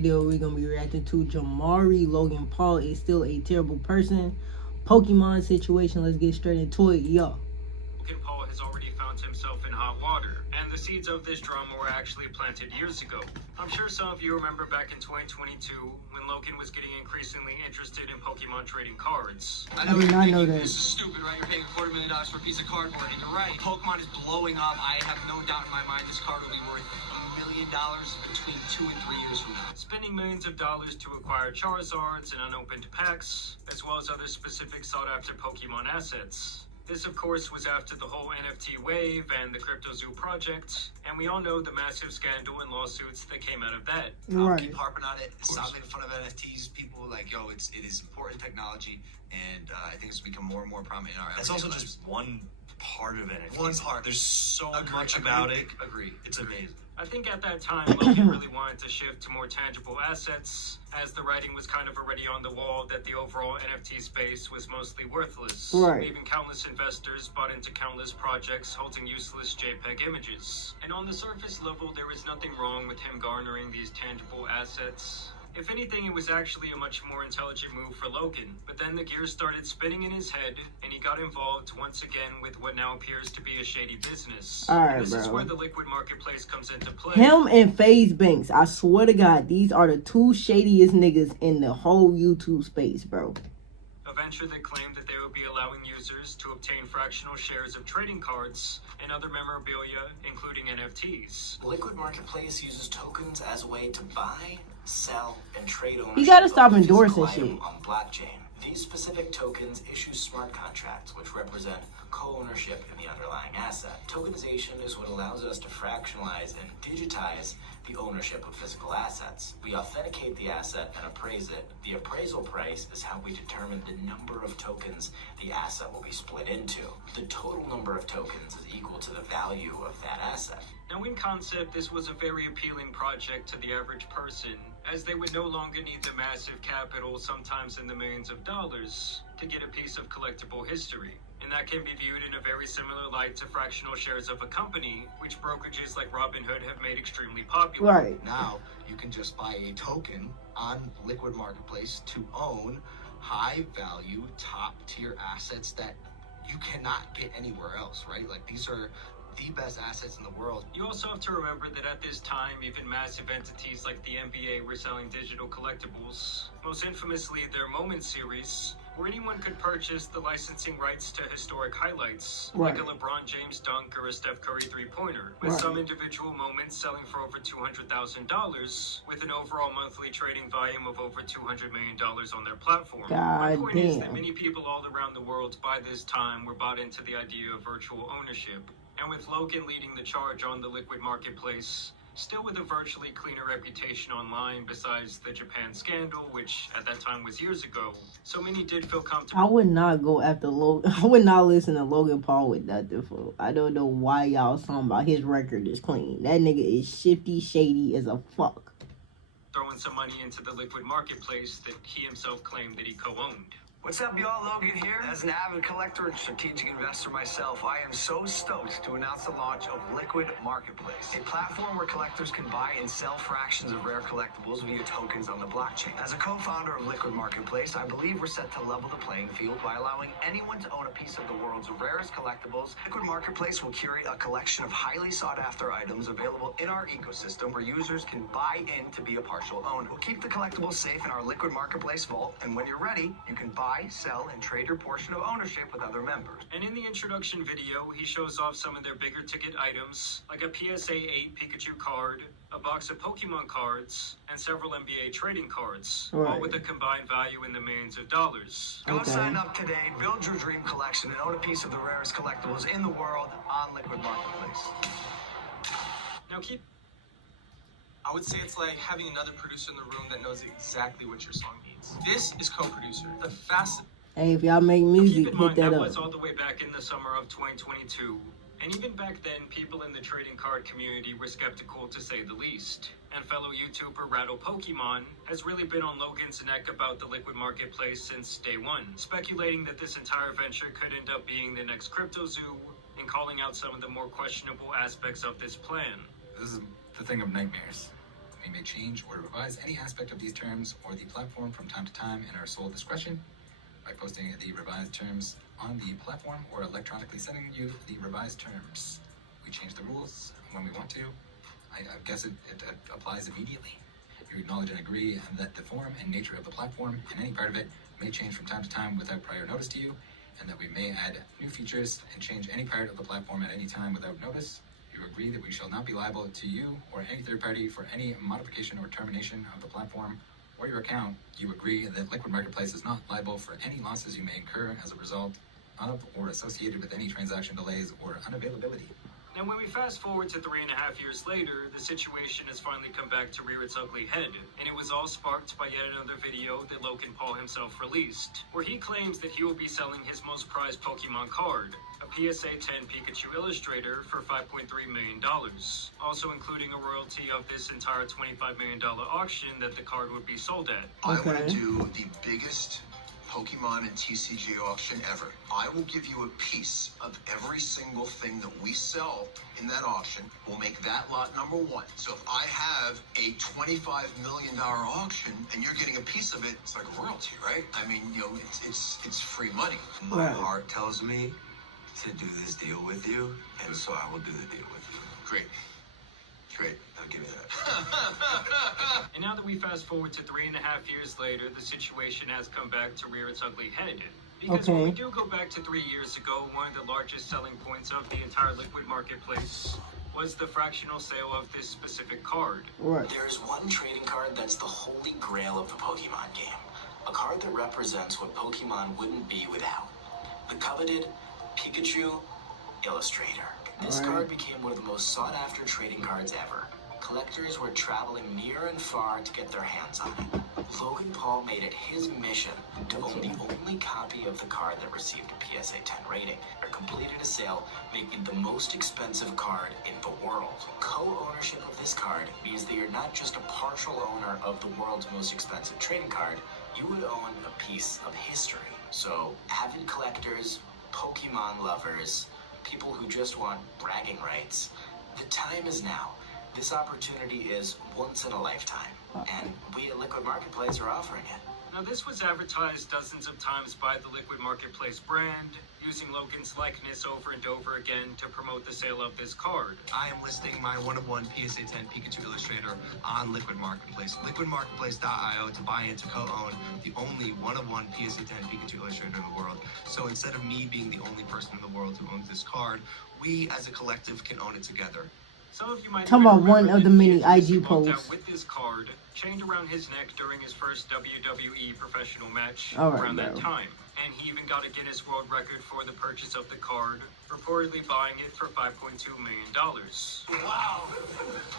video we're gonna be reacting to. Jamari Logan Paul is still a terrible person. Pokemon situation. Let's get straight into it, yo. Logan Paul has already found himself in hot water, and the seeds of this drama were actually planted years ago. I'm sure some of you remember back in 2022 when Logan was getting increasingly interested in Pokemon trading cards. I know did you're not thinking, know that. this is stupid, right? You're paying $250,000 for a piece of cardboard, and you're right. Pokemon is blowing up. I have no doubt in my mind this card will be worth $1 million between 2 and 3 years from now. Spending millions of dollars to acquire Charizards and unopened packs, as well as other specific sought-after Pokemon assets. This, of course, was after the whole NFT wave and the CryptoZoo project, and we all know the massive scandal and lawsuits that came out of that. I'll keep harping on it. Stop making fun of NFTs. People are like, yo, it is important technology, and I think it's become more and more prominent in our That's everyday also lives. just one part of it. One part. There's so much about it. Agree. It's amazing. I think at that time, Logan really wanted to shift to more tangible assets, as the writing was kind of already on the wall that the overall NFT space was mostly worthless. Right. Leaving countless investors bought into countless projects holding useless JPEG images. And on the surface level, there was nothing wrong with him garnering these tangible assets. If anything, it was actually a much more intelligent move for Logan. But then the gears started spinning in his head, and he got involved once again with what now appears to be a shady business. Alright, This is bro. where the liquid marketplace comes into play. Him and FaZe Banks, I swear to God, these are the two shadiest niggas in the whole YouTube space, bro. A venture that claimed that they would be allowing users to obtain fractional shares of trading cards and other memorabilia, including NFTs. Liquid Marketplace uses tokens as a way to buy, sell, and trade ownership. You gotta stop of a physical endorsing item shit. on blockchain. These specific tokens issue smart contracts, which represent co-ownership in the underlying asset. Tokenization is what allows us to fractionalize and digitize the ownership of physical assets. We authenticate the asset and appraise it. The appraisal price is how we determine the number of tokens the asset will be split into. The total number of tokens is equal to the value of that asset. Now, in concept, this was a very appealing project to the average person, as they would no longer need the massive capital, sometimes in the millions of dollars, to get a piece of collectible history. And that can be viewed in a very similar light to fractional shares of a company, which brokerages like Robinhood have made extremely popular. Right. Now, you can just buy a token on Liquid Marketplace to own high-value, top-tier assets that you cannot get anywhere else, right? Like, these are the best assets in the world. You also have to remember that at this time, even massive entities like the NBA were selling digital collectibles, most infamously their Moment series, where anyone could purchase the licensing rights to historic highlights, like a LeBron James dunk or a Steph Curry three-pointer, with some individual moments selling for over $200,000, with an overall monthly trading volume of over $200 million on their platform. My point is that many people all around the world by this time were bought into the idea of virtual ownership. And with Logan leading the charge on the liquid marketplace, still with a virtually cleaner reputation online besides the Japan scandal, which at that time was years ago, so many did feel comfortable. I would not go after Logan. I would not listen to Logan Paul with nothing for. I don't know why y'all talking about his record is clean. That nigga is shifty, shady as a fuck. Throwing some money into the liquid marketplace that he himself claimed that he co-owned. What's up, y'all? Logan here. As an avid collector and strategic investor myself, I am so stoked to announce the launch of Liquid Marketplace, a platform where collectors can buy and sell fractions of rare collectibles via tokens on the blockchain. As a co-founder of Liquid Marketplace, I believe we're set to level the playing field by allowing anyone to own a piece of the world's rarest collectibles. Liquid Marketplace will curate a collection of highly sought-after items available in our ecosystem where users can buy in to be a partial owner. We'll keep the collectibles safe in our Liquid Marketplace vault, and when you're ready, you can buy, sell, and trade your portion of ownership with other members. And in the introduction video, he shows off some of their bigger ticket items, like a PSA 8 Pikachu card, a box of Pokemon cards, and several NBA trading cards, all with a combined value in the millions of dollars. Go sign up today, build your dream collection, and own a piece of the rarest collectibles in the world on Liquid Marketplace. Now I would say it's like having another producer in the room that knows exactly what your song needs. This is co-producer. The fastest. Hey, if y'all make music, keep in mind, hit that was up. all the way back in the summer of 2022. And even back then, people in the trading card community were skeptical to say the least. And fellow YouTuber Rattle Pokemon has really been on Logan's neck about the liquid marketplace since day one, speculating that this entire venture could end up being the next CryptoZoo and calling out some of the more questionable aspects of this plan. This is the thing of nightmares. We may change or revise any aspect of these terms or the platform from time to time in our sole discretion by posting the revised terms on the platform or electronically sending you the revised terms. We change the rules when we want to. I guess it applies immediately. You acknowledge and agree that the form and nature of the platform and any part of it may change from time to time without prior notice to you, and that we may add new features and change any part of the platform at any time without notice. You agree that we shall not be liable to you or any third party for any modification or termination of the platform or your account. You agree that Liquid Marketplace is not liable for any losses you may incur as a result of or associated with any transaction delays or unavailability. Now, when we fast forward to 3.5 years later, the situation has finally come back to rear its ugly head, and it was all sparked by yet another video that Logan Paul himself released, where he claims that he will be selling his most prized Pokemon card, a PSA 10 Pikachu Illustrator, for $5.3 million, also including a royalty of this entire $25 million auction that the card would be sold at. I want to do the biggest Pokemon and TCG auction ever. I will give you a piece of every single thing that we sell in that auction. We'll make that lot number one. So if I have a $25 million auction and you're getting a piece of it, it's like a royalty, right? I mean, you know, it's free money. My heart tells me to do this deal with you, and so I will do the deal with you. Great. Now give me that. And now that we fast forward to 3.5 years later, the situation has come back to rear its ugly head. Because when we do go back to 3 years ago, one of the largest selling points of the entire Liquid Marketplace was the fractional sale of this specific card. There's one trading card that's the holy grail of the Pokemon game. A card that represents what Pokemon wouldn't be without. The coveted Pikachu Illustrator. This card became one of the most sought-after trading cards ever. Collectors were traveling near and far to get their hands on it. Logan Paul made it his mission to own the only copy of the card that received a PSA 10 rating, or completed a sale, making the most expensive card in the world. Co-ownership of this card means that you're not just a partial owner of the world's most expensive trading card, you would own a piece of history. So, avid collectors, Pokemon lovers, people who just want bragging rights, the time is now. This opportunity is once in a lifetime, and we at Liquid Marketplace are offering it. Now, this was advertised dozens of times by the Liquid Marketplace brand, using Logan's likeness over and over again to promote the sale of this card. I am listing my one-of-one PSA 10 Pikachu Illustrator on Liquid Marketplace. LiquidMarketplace.io to buy and to co-own the only one-of-one PSA 10 Pikachu Illustrator in the world. So instead of me being the only person in the world who owns this card, we as a collective can own it together. Some of you might talking about one of the many Pikachu IG walked out posts with this card chained around his neck during his first WWE professional match Alright, around that bro. time. And he even got a Guinness World Record for the purchase of the card, reportedly buying it for $5.2 million. Wow!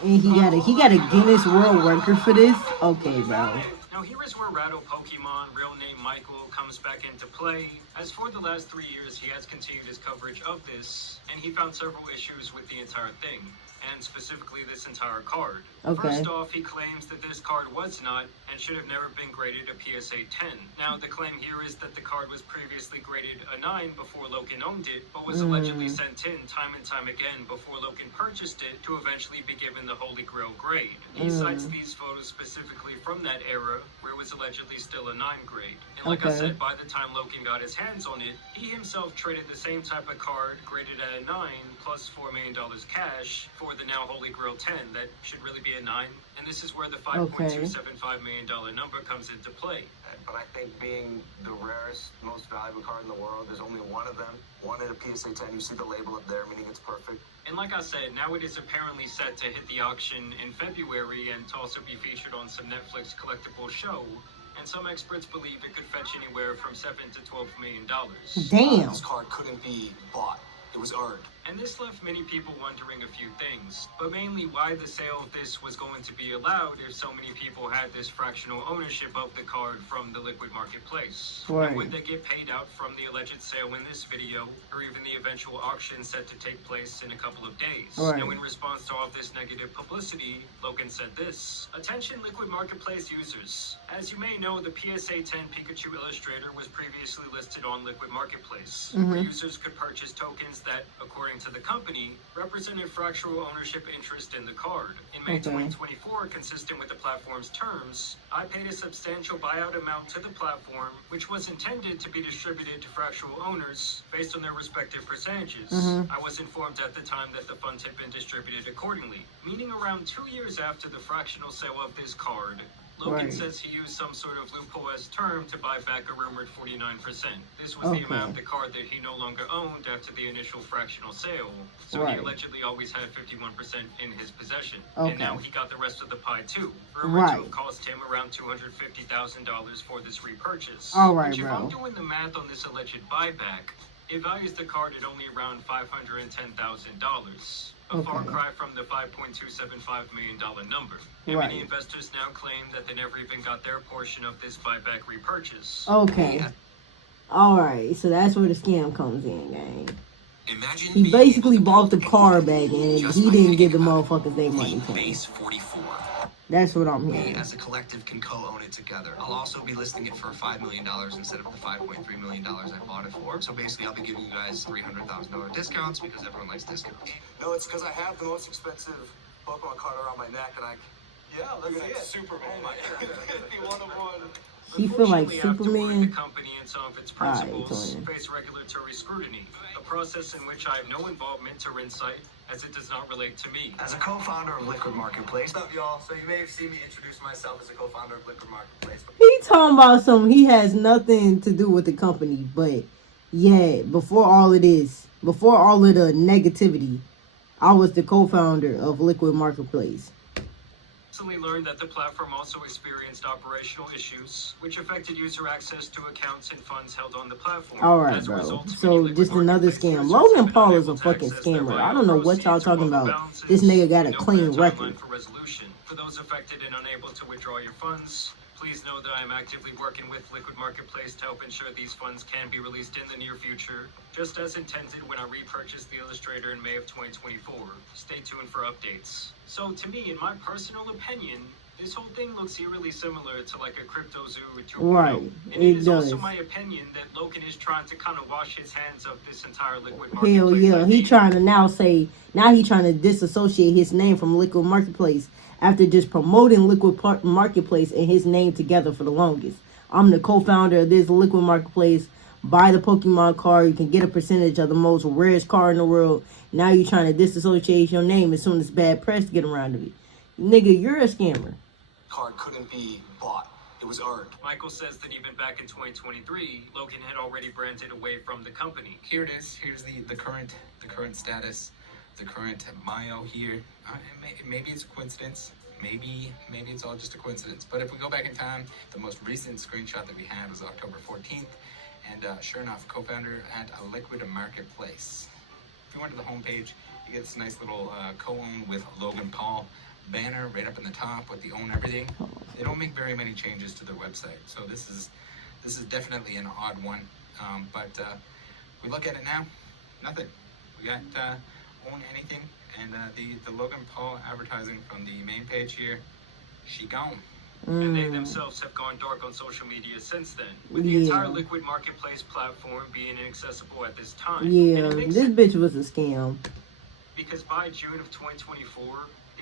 And he got a Guinness World Record for this? Okay, bro. Now here is where Rattle Pokemon, real name Michael, comes back into play. As for the last 3 years, he has continued his coverage of this, and he found several issues with the entire thing, and specifically this entire card. First off, he claims that this card was not and should have never been graded a PSA 10. Now, the claim here is that the card was previously graded a 9 before Logan owned it, but was allegedly sent in time and time again before Logan purchased it to eventually be given the Holy Grail grade. He cites these photos specifically from that era, where it was allegedly still a 9 grade. And like I said, by the time Logan got his hands on it, he himself traded the same type of card graded at a 9 plus $4 million cash for the now Holy Grail 10 that should really be a 9, and this is where the $5.275 million number comes into play. But I think being the rarest, most valuable card in the world, there's only one of them. One at a PSA 10, you see the label up there, meaning it's perfect. And like I said, now it is apparently set to hit the auction in February and to also be featured on some Netflix collectible show. And some experts believe it could fetch anywhere from $7 to $12 million. Damn. This card couldn't be bought. It was earned. And this left many people wondering a few things, but mainly why the sale of this was going to be allowed if so many people had this fractional ownership of the card from the Liquid Marketplace. And would they get paid out from the alleged sale in this video, or even the eventual auction set to take place in a couple of days? Now, in response to all of this negative publicity, Logan said this: "Attention Liquid Marketplace users. As you may know, the PSA 10 Pikachu Illustrator was previously listed on Liquid Marketplace, where users could purchase tokens that, according to the company represented fractional ownership interest in the card. In May 2024, consistent with the platform's terms, I paid a substantial buyout amount to the platform, which was intended to be distributed to fractional owners based on their respective percentages. I was informed at the time that the funds had been distributed accordingly, meaning around 2 years after the fractional sale of this card, Logan says he used some sort of loophole-esque term to buy back a rumored 49%. This was the amount of the card that he no longer owned after the initial fractional sale, so he allegedly always had 51% in his possession. And now he got the rest of the pie too. Rumored to have cost him around $250,000 for this repurchase. Which, if I'm doing the math on this alleged buyback, it values the card at only around $510,000. A far cry from the $5.275 million number. And many investors now claim that they never even got their portion of this buyback repurchase. Alright, so that's where the scam comes in, gang. He basically bought the car back and he didn't give the motherfuckers their money for it. That's what I'm hearing. We as a collective can co-own it together. I'll also be listing it for $5 million instead of the $5.3 million I bought it for. So basically, I'll be giving you guys $300,000 discounts because everyone likes discounts. No, it's because I have the most expensive Pokemon card around my neck, and let's see it. Superman. Oh my God. The one of one. He feel like Superman. The Superman. company and some of its principals face regulatory scrutiny, a process in which I have no involvement or insight, as it does not relate to me. As a co-founder of Liquid Marketplace, What's up, y'all? So you may have seen me introduce myself as a co-founder of Liquid Marketplace. He talking about something he has nothing to do with the company, but yeah, before all of this, before all of the negativity, I was the co-founder of Liquid Marketplace. Recently learned that the platform also experienced operational issues, which affected user access to accounts and funds held on the platform. Alright, bro. So, just another scam. Logan Paul is a fucking scammer. I don't know what y'all talking about. This nigga got a clean record. For those affected and unable to withdraw your funds, please know that I am actively working with Liquid Marketplace to help ensure these funds can be released in the near future, just as intended when I repurchased the Illustrator in May of 2024. Stay tuned for updates. So to me, in my personal opinion, this whole thing looks eerily similar to like a crypto zoo 2.0. Right, and it is also my opinion that Logan is trying to kind of wash his hands of this entire Liquid Marketplace. Hell yeah, he trying to now he trying to disassociate his name from Liquid Marketplace after just promoting Liquid Marketplace and his name together for the longest. I'm the co-founder of this Liquid Marketplace. Buy the Pokemon card. You can get a percentage of the most rarest card in the world. Now you're trying to disassociate your name as soon as bad press get around to it. Nigga, you're a scammer. Card couldn't be bought. It was earned. Michael says that even back in 2023, Logan had already branded away from the company. Here it is. Here's the current status, the current bio here. Maybe it's a coincidence. Maybe it's all just a coincidence. But if we go back in time, the most recent screenshot that we had was October 14th. And sure enough, co-founder at a Liquid Marketplace. If you went to the homepage, you get this nice little co-own with Logan Paul banner right up in the top with the own everything. They don't make very many changes to their website, so this is definitely an odd one. But we look at it now, nothing. We got own anything, and the Logan Paul advertising from the main page here, she gone. And they themselves have gone dark on social media since then, with the entire Liquid Marketplace platform being inaccessible at this time. Yeah, this bitch was a scam. Because by June of 2024,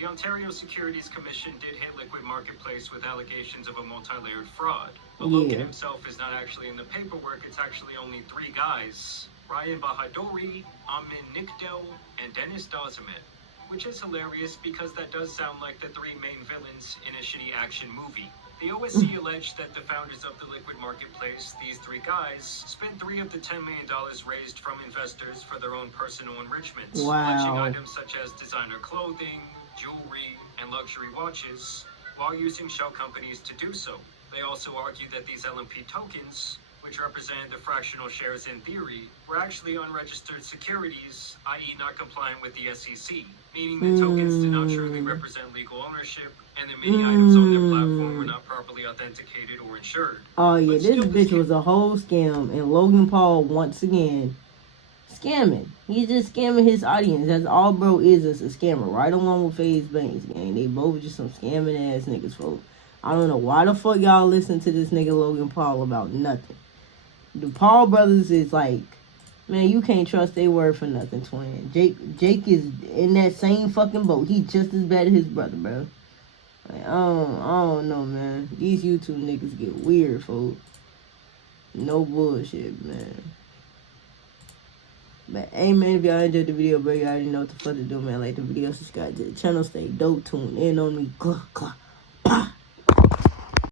the Ontario Securities Commission did hit Liquid Marketplace with allegations of a multi-layered fraud. But Logan himself is not actually in the paperwork. It's actually only 3 guys: Ryan Bahadori, Amin Nikdel, and Dennis Dozemet. Which is hilarious because that does sound like the 3 main villains in a shitty action movie. The OSC alleged that the founders of the Liquid Marketplace, these 3 guys, spent $3 of the $10 million raised from investors for their own personal enrichment, launching items such as designer clothing, jewelry, and luxury watches, while using shell companies to do so. They also argued that these LMP tokens, which represented the fractional shares in theory, were actually unregistered securities, i.e. not compliant with the SEC, meaning the tokens did not truly represent legal ownership, and the many items on their platform were not properly authenticated or insured. Oh yeah, this bitch was a whole scam, and Logan Paul, once again, scamming. He's just scamming his audience. That's all bro is a scammer, right along with FaZe Banks, gang. They both just some scamming ass niggas, folks. I don't know why the fuck y'all listen to this nigga Logan Paul about nothing. The Paul brothers is like Man, you can't trust their word for nothing, twin. Jake is in that same fucking boat. He just as bad as his brother, bro. Like, I don't know, man. These YouTube niggas get weird, folks. No bullshit, man. But, hey, man, if y'all enjoyed the video, bro, you already know what the fuck to do, man. Like the video, subscribe to the channel, stay dope, tune in on me. Claw, claw, bah.